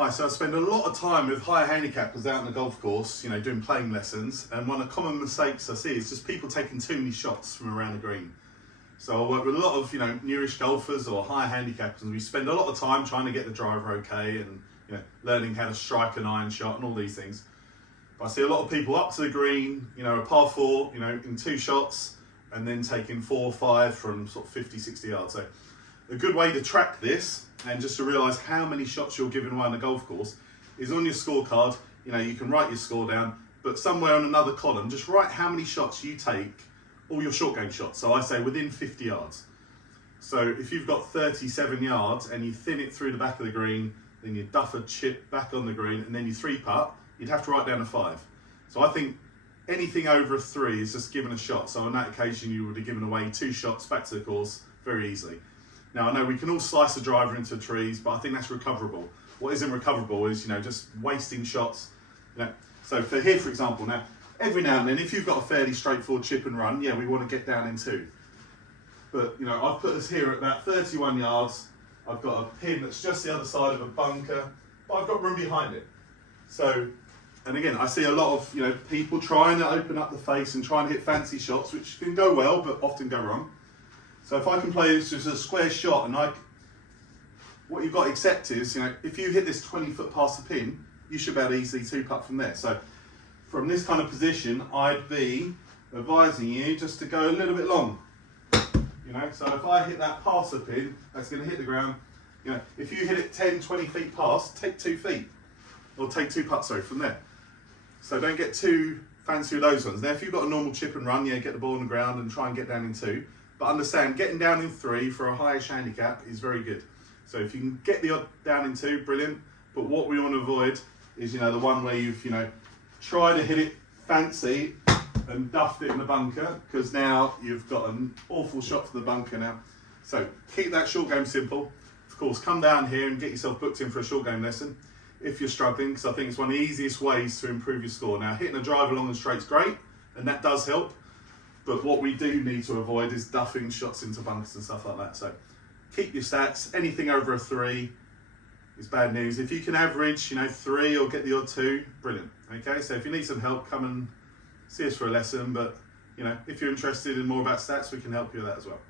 Hi, so I spend a lot of time with higher handicappers out on the golf course, doing playing lessons, and one of the common mistakes I see is just people taking too many shots from around the green. So I work with a lot of, newish golfers or higher handicappers, and we spend a lot of time trying to get the driver okay and, learning how to strike an iron shot and all these things. But I see a lot of people up to the green, a par four, in 2 shots, and then taking 4 or 5 from sort of 50, 60 yards. So a good way to track this and just to realise how many shots you're giving away on the golf course is on your scorecard. You can write your score down, but somewhere on another column, just write how many shots you take, all your short game shots. So I say within 50 yards. So if you've got 37 yards and you thin it through the back of the green, then you duff a chip back on the green, and then you 3-putt, you'd have to write down a 5. So I think anything over a 3 is just given a shot. So on that occasion, you would have given away 2 shots back to the course very easily. Now, I know we can all slice a driver into trees, but I think that's recoverable. What isn't recoverable is, just wasting shots. So for here, for example, now, every now and then, if you've got a fairly straightforward chip and run, we want to get down in 2. But, I've put us here at about 31 yards. I've got a pin that's just the other side of a bunker, but I've got room behind it. So, and again, I see a lot of, people trying to open up the face and trying to hit fancy shots, which can go well, but often go wrong. So if I can play this as a square shot, and what you've got to accept is, if you hit this 20 foot past the pin, you should be able to easily 2-putt from there. So from this kind of position, I'd be advising you just to go a little bit long. So if I hit that past the pin, that's going to hit the ground. If you hit it 10, 20 feet past, take 2 feet. Or take 2 putts, sorry, from there. So don't get too fancy with those ones. Now if you've got a normal chip and run, get the ball on the ground and try and get down in 2. But understand, getting down in 3 for a highish handicap is very good. So if you can get the odd down in 2, brilliant. But what we want to avoid is, the one where you've, tried to hit it fancy and duffed it in the bunker, because now you've got an awful shot for the bunker now. So keep that short game simple. Of course, come down here and get yourself booked in for a short game lesson if you're struggling, because I think it's one of the easiest ways to improve your score. Now, hitting a drive along the straight's great, and that does help. But what we do need to avoid is duffing shots into bunkers and stuff like that. So keep your stats. Anything over a 3 is bad news. If you can average, 3 or get the odd 2, brilliant. Okay, so if you need some help, come and see us for a lesson. But, if you're interested in more about stats, we can help you with that as well.